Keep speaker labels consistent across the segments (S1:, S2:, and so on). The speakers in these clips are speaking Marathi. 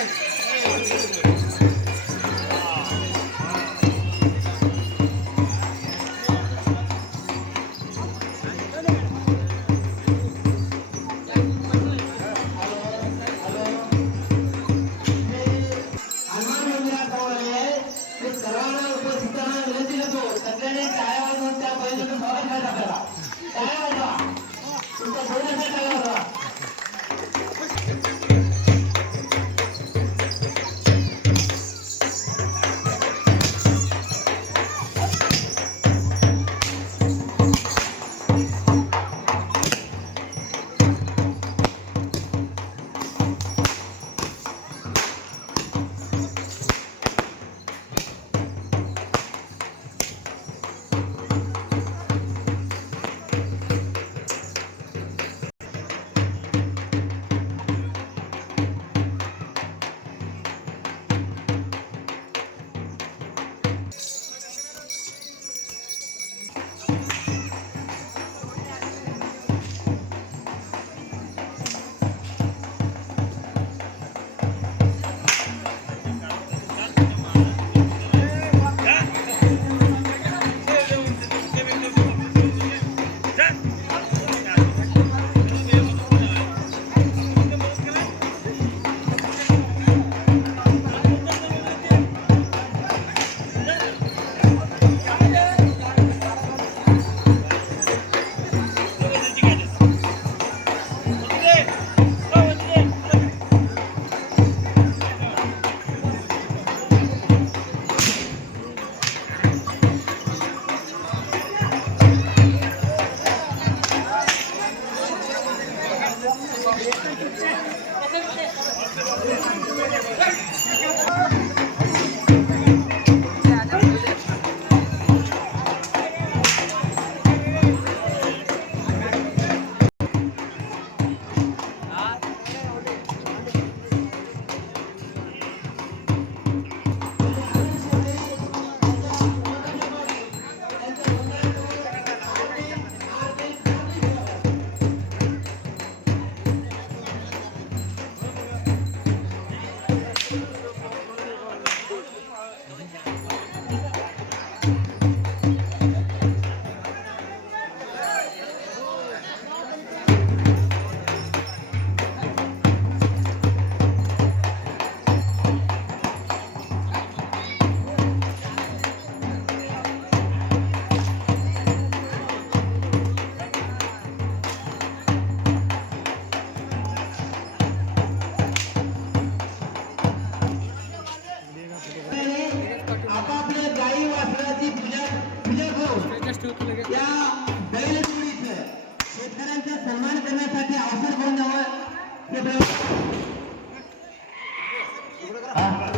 S1: Yeah. Yeah. शेतकऱ्यांचा सन्मान करण्यासाठी अवसर करून द्यावं हे प्रयत्न- हा?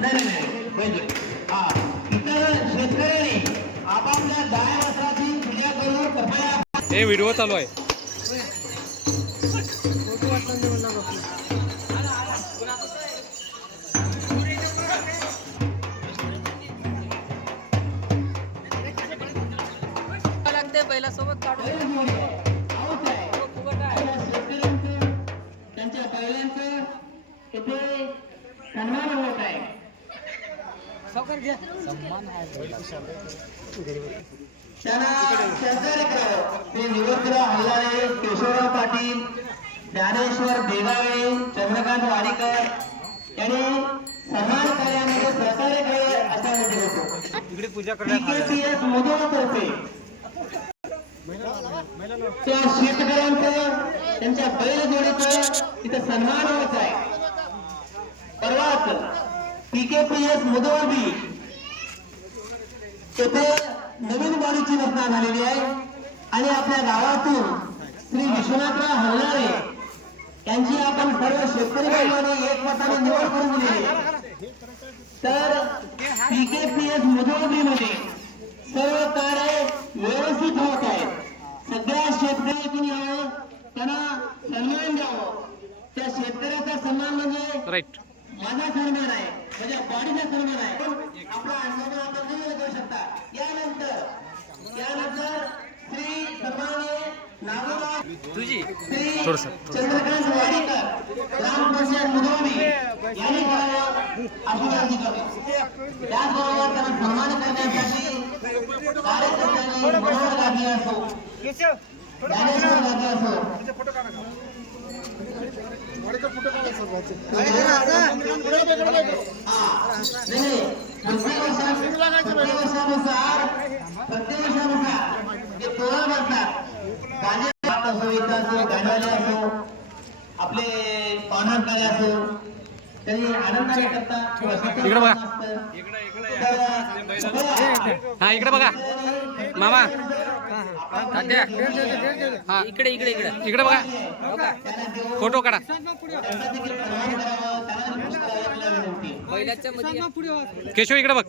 S1: नाही नाही, नाही बैलजोडी. हा. इतर शेतकऱ्यांनी आपापल्या गाय वासराची पूजा करून कृपया
S2: हे व्हिडिओ चालू आहे
S3: लागते पहिला सोबत काढून
S1: केशवराव पाटील ज्ञानेश्वर देगावे चंद्रकांत वाडीकर यांनी सन्मान कार्यामध्ये सहकार्य करावे असा विनंती करतो
S2: इकडे पूजा
S1: PKPS मुदोळतर्फे त्या शेतकऱ्यांचं त्यांच्या बैलजोडीचं तिथं सन्मान होत आहे. परवाच पीकेपीएस मुदोळबी तेथे नवीन वाढीची रचना झालेली आहे. आणि आपल्या गावातून श्री विश्वनाथराव हल्लारे यांची आपण सर्व शेतकरी बांधवांनी एकमताने निवड करून आहे. तर पीकेपीएस मुदोळबीमध्ये सर्व कार्य व्यवस्थित होत आहे. सगळ्या शेतकऱ्यातून यावं त्यांना सन्मान द्यावं. त्या शेतकऱ्याचा सन्मान म्हणजे माझा सन्मान आहे. माझ्या बॉडीचा सन्मान आहे पण आपला सन्मान आपण नाही व्यक्त करू शकता. यानंतर यानंतर श्री नागोबा
S2: तुझी.
S1: श्री चंद्रकांत वाडीकर यांनी त्याचबरोबर त्यांना सन्मान करण्यासाठी कार्यकर्त्यांनी मनोहर गांधी असो ज्ञानेश्वर असो वर्षानुसार प्रत्येक वर्षानुसार जे गाणे असो इथं असो गाण्याला असो आपले पाहुणार असो तरी आनंदाने
S2: इकडे बघा. हा इकडे बघा मामा हा
S3: इकडे इकडे इकडे.
S2: इकडे बघा. फोटो काढा. केशव इकडे बघ.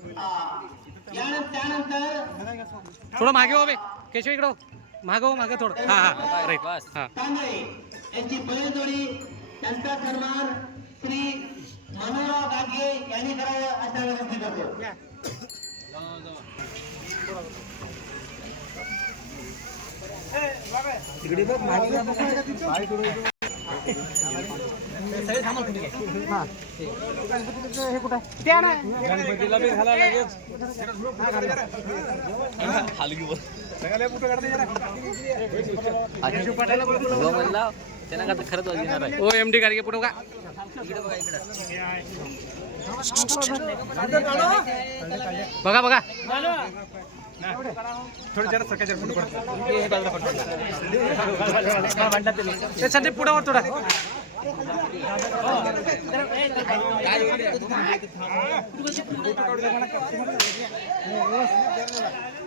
S2: थोडं मागे हो बे. केशव इकडे हो. मागं हो मागं थोडं. हा हा. राईट. हा.
S1: यांची बैलजोडी त्यांचा सन्मान श्री मनोहरराव गाडगे यांनी करावं अशा विनंती करतो
S3: खरंच वाजणार आहे
S2: ओ एम डी गाडगे पुढे बघा
S3: इकडे बघा इकडे
S2: बघा बघा ते संदीप पुढे वर थोडा।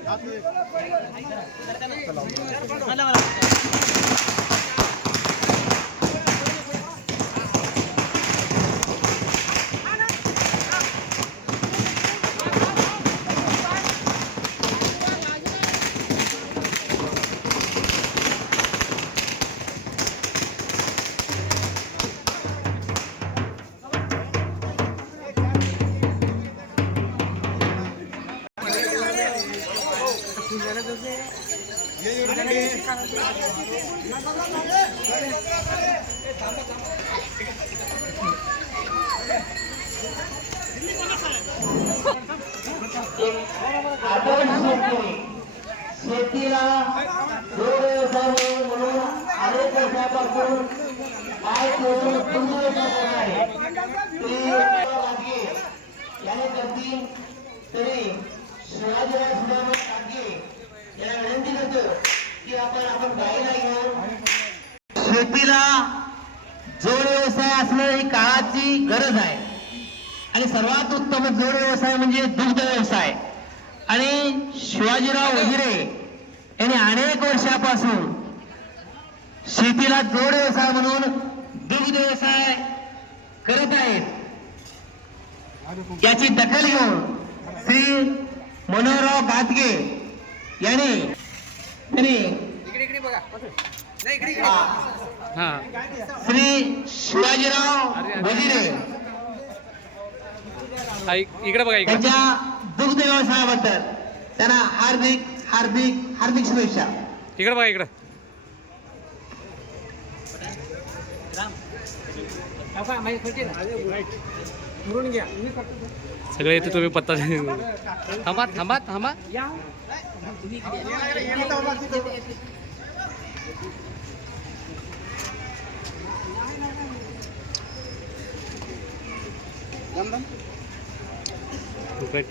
S1: आपण शेतीला म्हणून अनेक वर्षापासून काय याने तरी शिवाजीराव याला विनंती करतो की आपण आपण शेतीला जोड व्यवसाय असणं ही काळाची गरज आहे. आणि सर्वात उत्तम जोड व्यवसाय म्हणजे दुग्ध व्यवसाय. आणि शिवाजीराव वगैरे यांनी अनेक वर्षापासून शेतीला जोड व्यवसाय म्हणून दुग्ध व्यवसाय करत आहेत. याची दखल घेऊन श्री मनोहरराव गादगे यांनी श्री शिवाजीराव वजिरे.
S2: हा, इकडे बघा इकडे.
S1: त्यांच्या दुग्ध व्यवसायाबद्दल. त्यांना हार्दिक हार्दिक हार्दिक शुभेच्छा.
S2: इकडे बघा इकडे. सगळे इथे तुम्ही पत्ता थांबा थांबा थांबा Right.